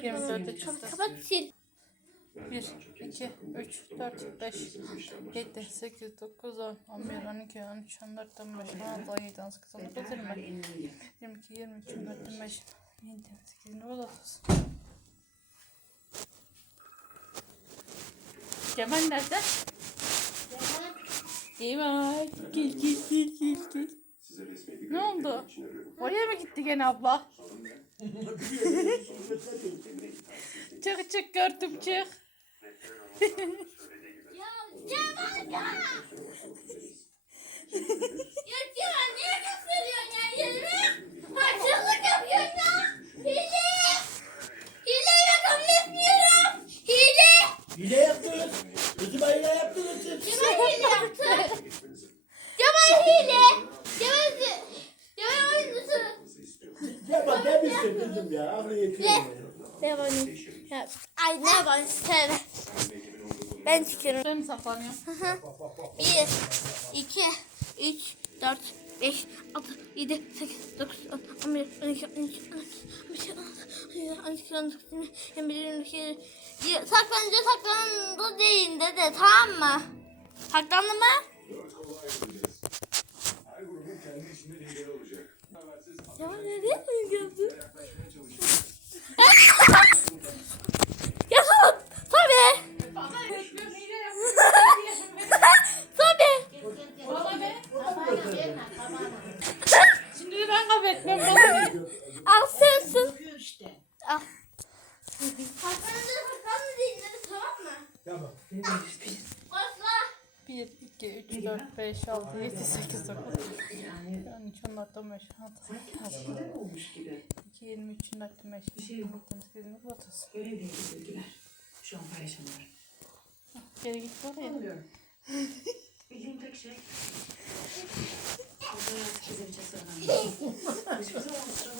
24'e çıktı. Kapat sil. 1, 2, 3, 4, 5, 7, 8, 9, 10, 11, 12, 13, 14, 15, 16, 17, 18, 19, 20, 22, 23, 24, 25, 27, 28, 29, 30. Cemal nerede? Cemal. Gel gel gel gel gel. Ne oldu? Oraya mı gitti gene abla? Çık çık gördüm çık. Ya Cemal ya. ya Cemal niye gösteriyorsun ya yerimi? Parçalık yapıyorsun ya. Hile. Hile ya kabul etmiyorum. Hile. Hile yaptınız. Kızıma hile yaptınız siz. Cemal hile yaptı. Cemal hile. Cemal Cemal oyuncusu. Yapma demişsin kızım ya. Aklı yetiyor. Ne? Cemal ya. Ay ne yapalım söyle. Ben çıkıyorum. Ben mi saklanıyorum? Bir, iki, üç, dört, beş, altı, yedi, sekiz, dokuz, on, on bir, on iki, on üç, on dört, on beş, on altı, on yedi, on sekiz, on bir, iki, Saklanınca saklandı deyin dede tamam mı? Saklandı mı? Saklanınca saklandı deyin dede tamam mı? Tamam. Başla. 1, 2, 3, 4, 5, 6, 7, 8, 9, 13, 14, 15, 16, 2, 23, 24, 25, 26, 28, 29, 30. Görev değiştirdiler. Şu an paylaşamıyorum. Geri gitti oraya. Anlıyorum. Bildiğim tek şey... Burada herkese bir şey söylemem. Hiçbir zaman sıralandı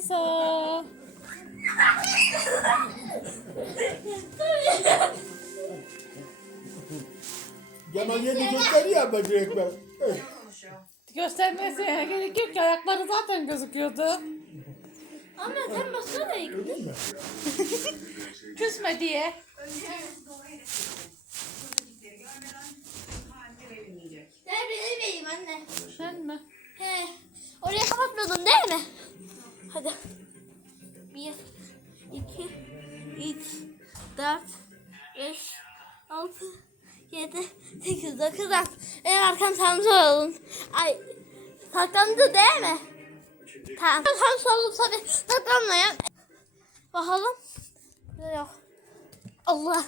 Nisa. Cemal yedi gösteriyor ama direkt ben. Göstermesine gerek yok ki ayakları zaten gözüküyordu. Ama sen ilk. Öyle mi? Küsme diye. Nerede bebeğim anne? Sen mi? He. Oraya kapatmadın değil mi? Hadi. Bir, iki, üç, dört, beş, altı, yedi, sekiz, dokuz, on. Benim arkam tam solun. Ay, saklandı değil mi? Tamam. Tam solun tabii. Saklanmayın. Bakalım. Yok. Allah.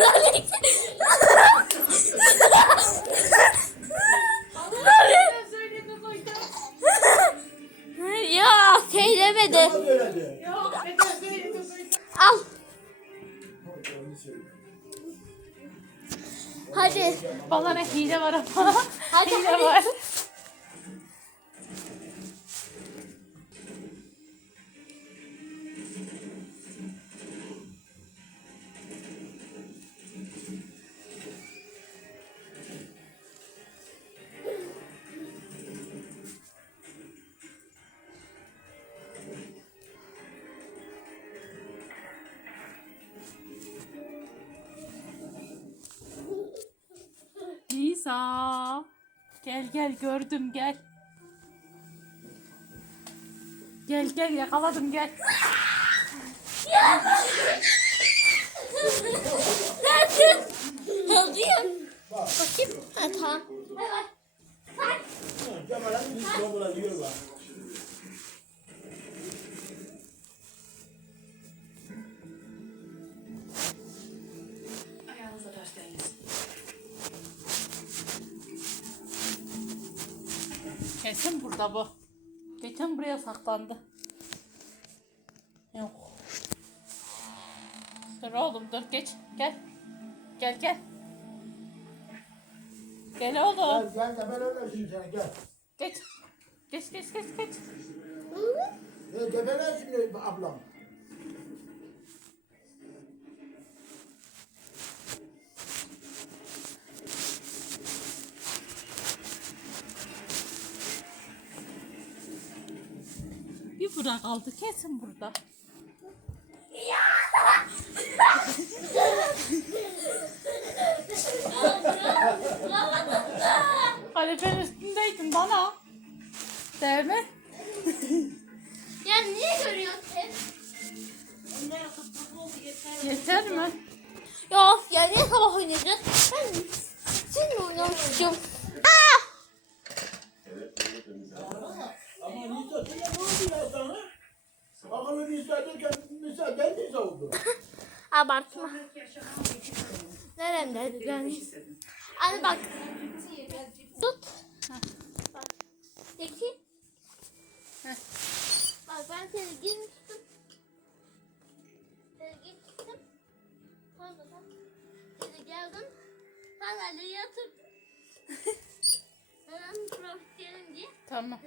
ya söylemedi. Al. Hadi. Bana ne hile var ama. Hadi, hile hadi. var. Nisa. Gel gel gördüm gel. Gel gel yakaladım gel. Nerede? Yazıyor. Bakayım. Ha tamam. Bay bay. Bak. Cemal'e bir Cemal'e diyor bak. Kesin burada bu. Geçen buraya saklandı. Yok. Dur oğlum dur geç. Gel. Gel gel. Gel oğlum. Gel, gel de ben öyle şimdi sana gel. Geç. Geç geç geç geç. gebeler şimdi ablam. Bura kaldı kesin burada. Kalifer üstündeydin bana. Değil mi? Ya niye görüyorsun hep? Yeter mi? Ya ya niye sabah oynayacağız? Ben seninle oynamak istiyorum. Aa! Sen ne oldu ya sana? Bakalım Nisa derken Nisa ben Nisa oldu. Abartma. Nereden yani? Hadi bak. Tut. Bak. Peki. Bak ben seni girmiştim. Seni. Sonra da seni geldim. Sandalyeye yatırdım. Hemen profesyonelim diye. Tamam.